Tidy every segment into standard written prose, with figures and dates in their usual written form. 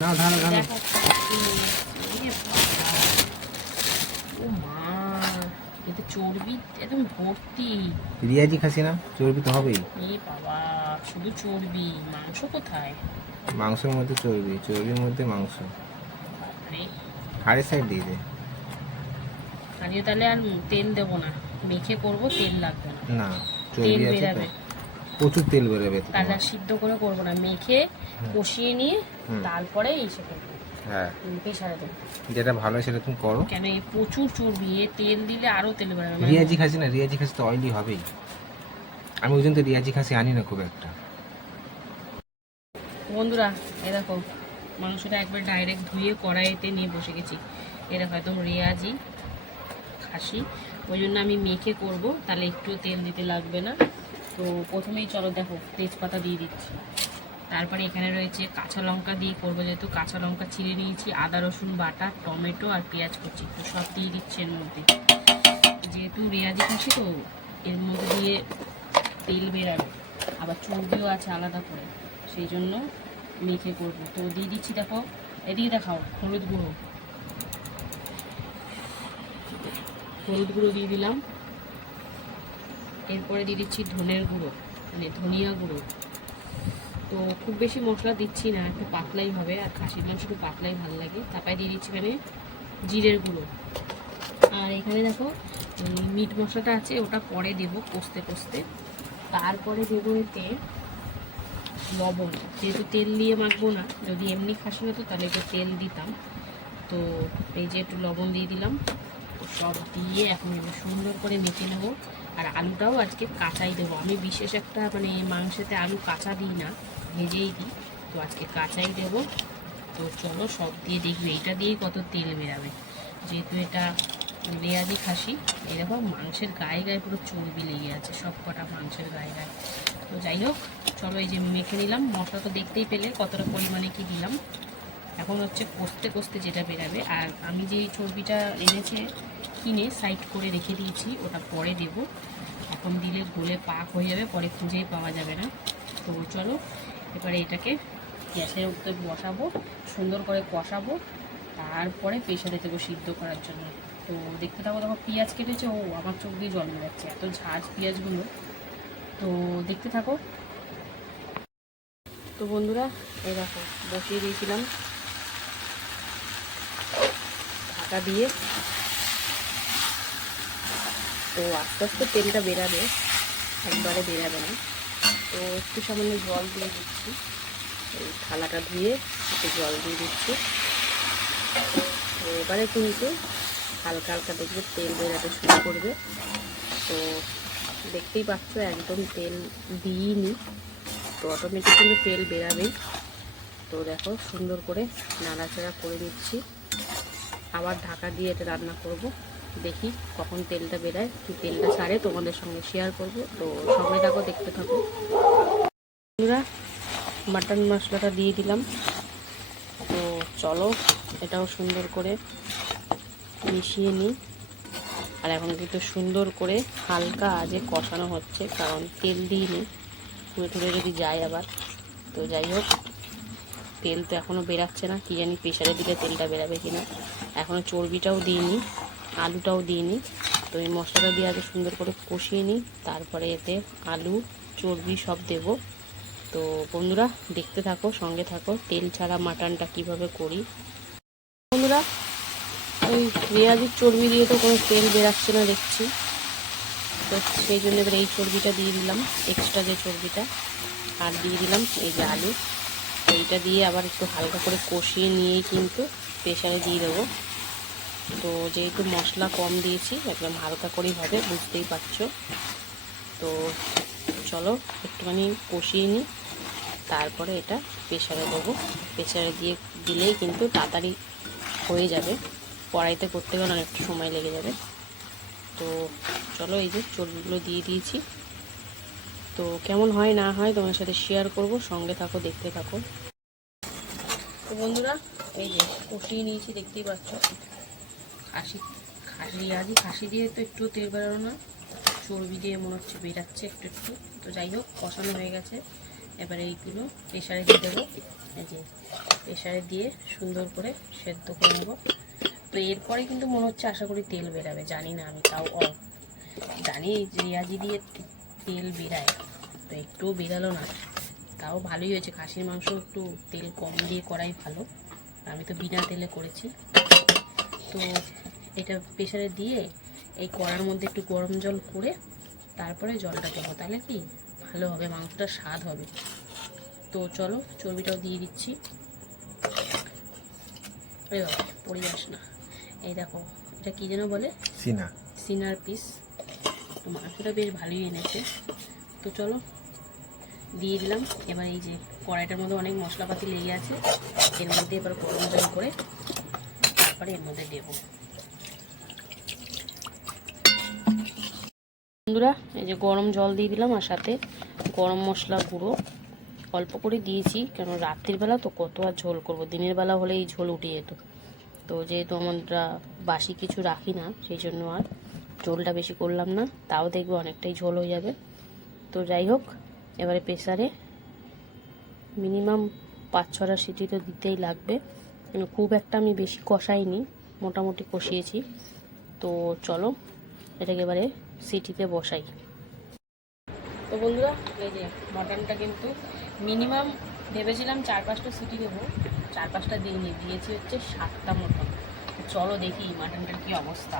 না ধান ধান দেখো ও মা, এতে চর্বি একদম ভর্তি। রিয়াজি খাসি না, চর্বি তো হবেই। এ বাবা, শুধু চর্বি, মাংস কোথায়? মাংসের মধ্যে চর্বি, চর্বির মধ্যে মাংস। বাপরে, হাড়ের সাইড দিয়ে দে। আজকে তাহলে আর তেল দেবো না, মেখে করবো, তেল লাগবে না। না, তেল চর্বি আছে তো, বেরাবে, প্রচুর তেল বেরোবে তো তাহলে তোমার। আর সিদ্ধ করে করবো না, মেখে কষিয়ে নিয়ে তারপরে এসে করবো। হ্যাঁ, প্রেশারে দেবো। যেটা ভালো সেটা তুমি করো। কেন, এই প্রচুর চর্বি, এ তেল দিলে আরো তেল বেরোবে মানে। রিয়াজি খাসি না, রিয়াজি খাসি তো অয়েলি হবেই। আমি ওই জন্য তো রিয়াজি খাসি আনি না খুব একটা। বন্ধুরা, এ দেখো মাংসটা একবার ডাইরেক্ট ধুয়ে কড়াইতে নিয়ে বসে গেছি। এ দেখো একদম রেয়াজি খাসি, ওই জন্য আমি মেখে করব, তাহলে একটু তেল দিতে লাগবে না। তো প্রথমেই চলো দেখো তেজপাতা দিয়ে দিচ্ছি, তারপরে এখানে রয়েছে কাঁচা লঙ্কা দিয়ে করবো, যেহেতু কাঁচা লঙ্কা ছিঁড়ে নিয়েছি, আদা রসুন বাটা, টমেটো আর পেঁয়াজ কুচি, তো সব দিয়ে দিচ্ছি এর মধ্যে। যেহেতু রেয়াজি খাসি তো এর মধ্যে দিয়ে তেল বেরাবে, আবার চর্বিও আছে আলাদা করে, সেই জন্য মেখে করবো। তো দিয়ে দিচ্ছি, দেখো এদিকে দেখাও, হলুদ গুঁড়ো, হলুদ গুঁড়ো দিয়ে দিলাম। এরপরে দিয়ে দিচ্ছি ধনের গুঁড়ো, মানে ধনিয়া গুঁড়ো। তো খুব বেশি মশলা দিচ্ছি না, একটু পাতলাই হবে, আর খাসির মাংস একটু পাতলাই ভালো লাগে। তারপরে দিয়ে দিচ্ছি এখানে জিরের গুঁড়ো। আর এখানে দেখো মিট মশলাটা আছে, ওটা পরে দেবো কষতে কষতে। তারপরে দেবো এতে লবণ, যেহেতু তেল দিয়ে মাখবো না, যদি এমনি খাসি হতো তাহলে একটু তেল দিতাম। তো এই যে একটু লবণ দিয়ে দিলাম, সব দিয়ে এখন সুন্দর করে মেখে নেবো। আর আলুটাও আজকে কাঁচাই দেবো, আমি বিশেষ একটা মানে মাংসেতে আলু কাঁচা দিই না, ভেজেই দিই, তো আজকে কাঁচাই দেবো। তো চলো সব দিয়ে দেখবে, এটা দিয়েই কত তেল বেরাবে, যেহেতু এটা রেয়াজি খাসি। এরকম মাংসের গায়ে গায়ে পুরো চর্বি লেগে আছে, সব কটা মাংসের গায়ে গায়ে। তো যাই হোক, চলো এই যে মেখে নিলাম, মশলা তো দেখতেই পেলে কতটা পরিমাণে কি দিলাম। এখন হচ্ছে কষতে কষতে যেটা বেরাবে। আর আমি যে চর্বিটা এনেছে কিনে সাইড করে রেখে দিয়েছি, ওটা পরে দেব, এখন দিলে গলে পাক হয়ে যাবে, পরে খুঁজেই পাওয়া যাবে না। তো চলো এবারে এটাকে গ্যাসের উপরে বসাবো, সুন্দর করে কষাবো, তারপরে প্রেশারে দেবো সিদ্ধ করার জন্য। তো দেখতে থাকো, দেখো পেঁয়াজ কেটেছে, ও আমার চোখ দিয়ে জল বেরোচ্ছে, এত ঝাঁজ পেঁয়াজগুলো। তো দেখতে থাকো। তো বন্ধুরা, এই দেখো বসিয়ে দিয়েছিলাম ঢাকা দিয়ে, তো আস্তে আস্তে তেলটা বেরাবে, একবারে বেরাবে না। তো একটু সামান্য জল দিয়ে দিচ্ছি, এই থালাটা ধুয়ে একটু জল দিয়ে দিচ্ছি। তো এবারে কিন্তু হালকা হালকা দেখবে তেল বেরাতে শুরু করবে। তো দেখতেই পাচ্ছ একদম তেল দিইনি, তো অটোমেটিক কিন্তু তেল বেরাবেই। তো দেখো সুন্দর করে নাড়াচাড়া করে নিচ্ছি, আবার ঢাকা দিয়ে এটা রান্না করব। দেখি কখন তেলটা বেরায়, কি তেলটা ছাড়ে তোমাদের সঙ্গে শেয়ার করব। তো সঙ্গে থাকো, দেখতে থাকো। বন্ধুরা, মাটন মশলাটা দিয়ে দিলাম, তো চলো এটাও সুন্দর করে মিশিয়ে নিই। আর এখন কিন্তু সুন্দর করে হালকা আজে কষানো হচ্ছে, কারণ তেল দিইনি, পুরো ধরে যদি যায় আবার। তো যাই হোক, তেল তো এখনও বেরাচ্ছে না, কি জানি প্রেশারে দিলে তেলটা বেরাবে কিনা। এখনও চর্বিটাও দিইনি, আলুটাও দিইনি। তো এই মশলাটা দিয়ে আগে সুন্দর করে কষিয়ে নিই, তারপরে এতে আলু চর্বি সব দেব। তো বন্ধুরা দেখতে থাকো, সঙ্গে থাকো, তেল ছাড়া মাটনটা কিভাবে করি। বন্ধুরা, ওই রেয়াজির চর্বি দিয়ে তো কোনো তেল বেরাচ্ছে না দেখছি, তো সেই জন্য এবার এই চর্বিটা দিয়ে দিলাম, এক্সট্রা যে চর্বিটা, আর দিয়ে দিলাম এই যে আলু। এইটা দিয়ে আবার একটু হালকা করে কষিয়ে নিয়েই কিন্তু প্রেশারে দিয়ে দেবো। তো যেহেতু মশলা কম দিয়েছি, একদম হালকা করেই হবে, বুঝতেই পারছো। তো চলো একটুখানি কষিয়ে নিই, তারপরে এটা প্রেশারে দেবো। প্রেশারে দিয়ে দিলেই কিন্তু তাড়াতাড়ি হয়ে যাবে, কড়াইতে করতে গেলে অনেকটা সময় লেগে যাবে। তো চলো এই যে চর্বিগুলো দিয়ে দিয়েছি, তো কেমন হয় না হয় তোমার সাথে শেয়ার করব, সঙ্গে থাকো, দেখতে থাকো। তো বন্ধুরা, এই যে কষিয়ে নিয়েছি, দেখতেই পাচ্ছ। খাসি দিয়ে তো একটু তেল বেরোনো না, চর্বি দিয়ে মনে হচ্ছে বেরাচ্ছে একটু একটু। তো যাই হোক, কষানো হয়ে গেছে, এবারে এইগুলো প্রেশারে দিয়ে দেবো। এই যে প্রেশারে দিয়ে সুন্দর করে সেদ্ধ করে নেবো। তো এরপরে কিন্তু মনে হচ্ছে আশা করি তেল বেরাবে, জানি না আমি, তাও জানি রেয়াজি দিয়ে তেল বেরায়, তো একটুও বেরালো না, তাও ভালোই হয়েছে। খাসির মাংস একটু তেল কম দিয়ে করাই ভালো, আমি তো বিনা তেলে করেছি। তো এটা প্রেশারে দিয়ে এই কড়ার মধ্যে একটু গরম জল করে তারপরে জলটা দেবো, তাহলে কি ভালো হবে, মাংসটা স্বাদ হবে। তো চলো চর্বিটাও দিয়ে দিচ্ছি। এই বাবা পড়ে যাস না। এই দেখো এটা কি যেন বলে, সিনার পিস। তো মাংসটা বেশ ভালোই এনেছে। তো চলো দিয়ে দিলাম। এবার এই যে কড়াইটার মধ্যে অনেক মশলাপাতি লেগে আছে, এর মধ্যে এবার গরম জল করে তারপরে এর মধ্যে দেবো। বন্ধুরা এই যে গরম জল দিয়ে দিলাম, আর সাথে গরম মশলা গুঁড়ো অল্প করে দিয়েছি, কেন রাত্রির বেলা তো কত আর ঝোল করব, দিনের বেলা হলে এই ঝোল উঠে যেত। তো যেহেতু আমরা বাসি কিছু রাখি না, সেই জন্য আর ঝোলটা বেশি করলাম না, তাও দেখবে অনেকটাই ঝোল হয়ে যাবে। তো যাই হোক, এবারে প্রেসারে মিনিমাম 5-6টা সিটি তো দিতেই লাগবে, খুব একটা আমি বেশি কষাইনি, মোটামুটি কষিয়েছি। তো চলো এটাকে এবারে সিটিতে বসাই। তো বন্ধুরা এই যে মাটনটা কিন্তু মিনিমাম ভেবেছিলাম 4-5টা সিটি দেবো, 4-5টা দিইনি, দিয়েছি হচ্ছে 7টা মতন। চলো দেখি মাটনটার কি অবস্থা।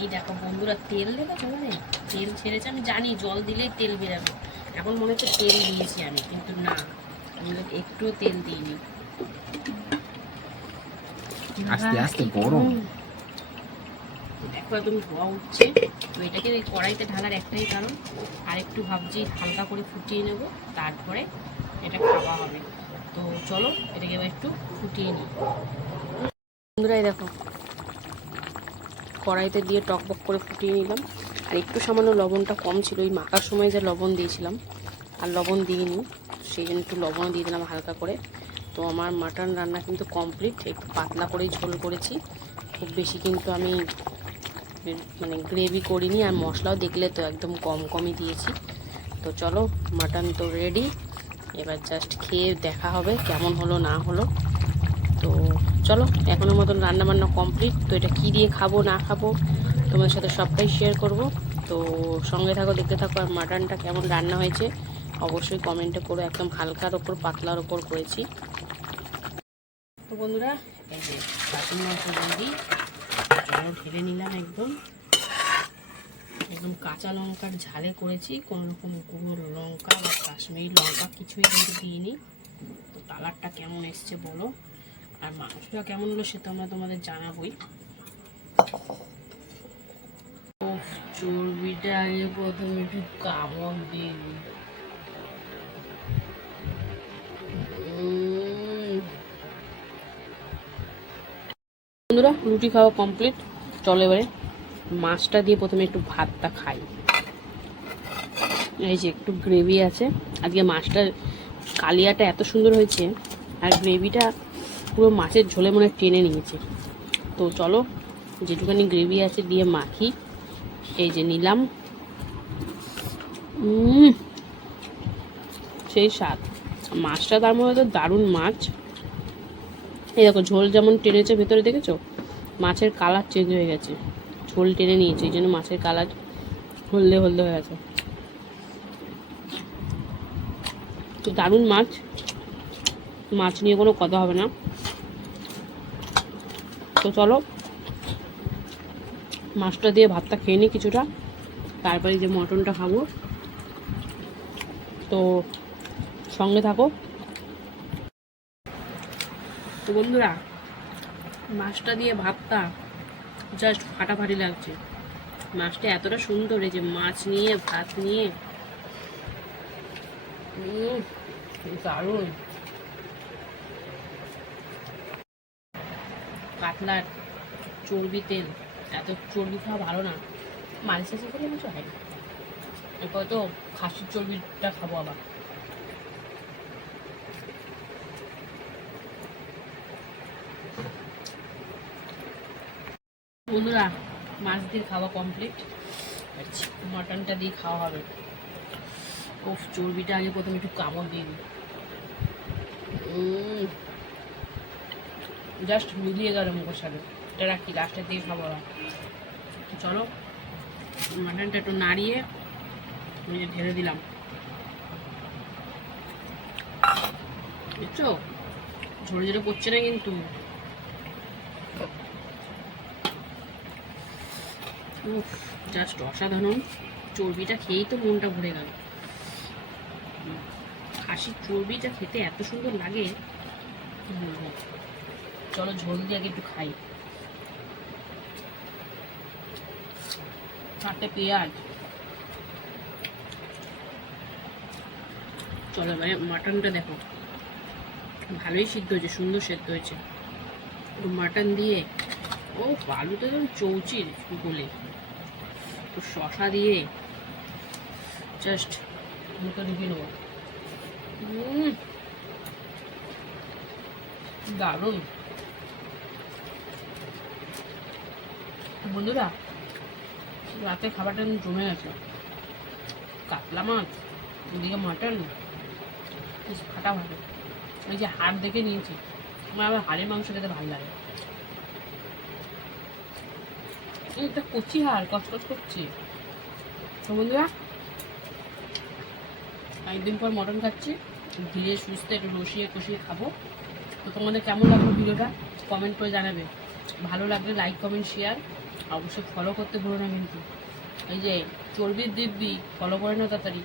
এই দেখো বন্ধুরা তেল দেখেছো, মানে তেল ছেড়েছে, আমি জানি জল দিলেই তেল বেরাবে, এখন মনে হচ্ছে তেল দিয়েছি আমি, কিন্তু না, আমি একটুও তেল দিইনি। আস্তে আস্তে গরম, দেখো একদম ধোয়া উঠছে। তো এটাকে ওই কড়াইতে ঢালার একটাই কারণ, আর একটু ভাবছি হালকা করে ফুটিয়ে নেব, তারপরে এটা খাওয়া হবে। তো চলো এটাকে এবার একটু ফুটিয়ে নিই। বন্ধুরা দেখো কড়াইতে দিয়ে টকবক করে ফুটিয়ে নিলাম, আর একটু সামান্য লবণটা কম ছিল, ওই মাখার সময় যে লবণ দিয়েছিলাম আর লবণ দিইনি, সেই জন্য একটু লবণও দিয়ে দিলাম হালকা করে। তো আমার মাটন রান্না কিন্তু কমপ্লিট, একটু পাতলা করেই ঝোল করেছি, খুব বেশি কিন্তু আমি মানে গ্রেভি করিনি, আর মশলাও দেখলে তো একদম কমই দিয়েছি। তো চলো মাটন তো রেডি, এবার জাস্ট খেয়ে দেখা হবে কেমন হলো না হলো। তো চলো এখনের মতন রান্নাবান্না কমপ্লিট। তো এটা কী দিয়ে খাবো না খাবো তোমাদের সাথে সবটাই শেয়ার করব। তো সঙ্গে থাকো, দেখতে থাকো। আর মাটনটা কেমন রান্না হয়েছে অবশ্যই কমেন্টে করো, একদম হালকার ওপর পাতলার ওপর করেছি। তো বন্ধুরা এই যে খাসির মাংস রেডি, জল ঢেলে নিলাম, একদম কাঁচা লঙ্কার ঝালে করেছি, কোনো রকম গুঁড়ো লঙ্কা বা কাশ্মীরি লঙ্কা কিছুই কিন্তু দিইনি। তো কালারটা কেমন এসছে বলো, আর মাংসটা কেমন হলো সে তো আমরা তোমাদের জানাবোই। চর্বিটা আগে প্রথমে একটু কামড় দিয়ে দিই। বন্ধুরা রুটি খাওয়া কমপ্লিট, চলো এবারে মাছটা দিয়ে প্রথমে একটু ভাতটা খাই। এই যে একটু গ্রেভি আছে, আজকে মাছটার কালিয়াটা এত সুন্দর হয়েছে, আর গ্রেভিটা পুরো মাছের ঝোলে মনে টেনে নিয়েছে। তো চলো যেটুখানি গ্রেভি আছে দিয়ে মাখি। এই যে নিলাম, সেই স্বাদ, মাছটা তার মধ্যে তো দারুণ মাছ। এই দেখো ঝোল যেমন টেনেছে ভেতরে, দেখেছো মাছের কালার চেঞ্জ হয়ে গেছে, ঝোল টেনে নিয়েছে, এই জন্য মাছের কালার হলদে হলদে হয়ে গেছে। তো দারুণ মাছ, মাছ নিয়ে কোনো কথা হবে না। তো চলো মাছটা দিয়ে ভাতটা খেয়ে নিই কিছুটা, তারপরে যে মটনটা খাবো। তো সঙ্গে থাকো। তো বন্ধুরা মাছটা দিয়ে ভাতটা জাস্ট ফাটাফাটি লাগছে, মাছটা এতটা সুন্দর, এই যে মাছ নিয়ে ভাত নিয়ে দারুণ। কাতলার চর্বি তেল, এত চর্বি খাওয়া ভালো না, মাংস খেলে কিছু হয় না, এরপর তো খাসির চর্বিটা খাবো আবার। বন্ধুরা মাছ দিয়ে খাওয়া কমপ্লিট, মটনটা দিয়ে খাওয়া হবে। ওফ, চর্বিটা আগে প্রথমে একটু কামড় দিয়ে দিই। জাস্ট মিলিয়ে গেল মুখের সাথে। এটা রাখি, লাস্টের দিয়ে খাবো না। চলো মাটনটা একটু নাড়িয়ে ঢেলে দিলাম। বুঝছো, ঝরে ঝরে পড়ছে না কিন্তু। উফ, জাস্ট অসাধারণ। চর্বিটা খেয়েই তো মনটা ভরে গেল। খাসির চর্বিটা খেতে এত সুন্দর লাগে কি বলবো। চলো ঝোল দিয়ে আগে একটু খাই। 4টে পেঁয়াজ। চলো এবারে মাটনটা দেখো, ভালোই সিদ্ধ হয়েছে, সুন্দর সিদ্ধ হয়েছে। মাটন দিয়ে, ও আলুটা একদম চৌচির গোলে, একটু শশা দিয়ে জাস্ট মুখে ঢুকে নেবো। দারুণ। বন্ধুরা, রাতে খাবারটা জমে গেছে। কাতলা মাছ, ওদিকে মাটন, ফাটাফাটি। ওই যে হাড় দেখে নিয়েছি, আমার আবার হাড়ের মাংস খেতে ভালো লাগে। এটা কচি হাড়, কচকচ করছে। তো বন্ধুরা, একদিন পর মটন খাচ্ছি, ধীরে সুস্থে একটু রসিয়ে কষিয়ে খাবো। তো তোমাদের কেমন লাগলো ভিডিওটা কমেন্ট করে জানাবে। ভালো লাগলে লাইক কমেন্ট শেয়ার অবশ্যই ফলো করতে ভুলো না কিন্তু। এই যে চর্বির দিব্যি, ফলো করে না তাড়াতাড়ি।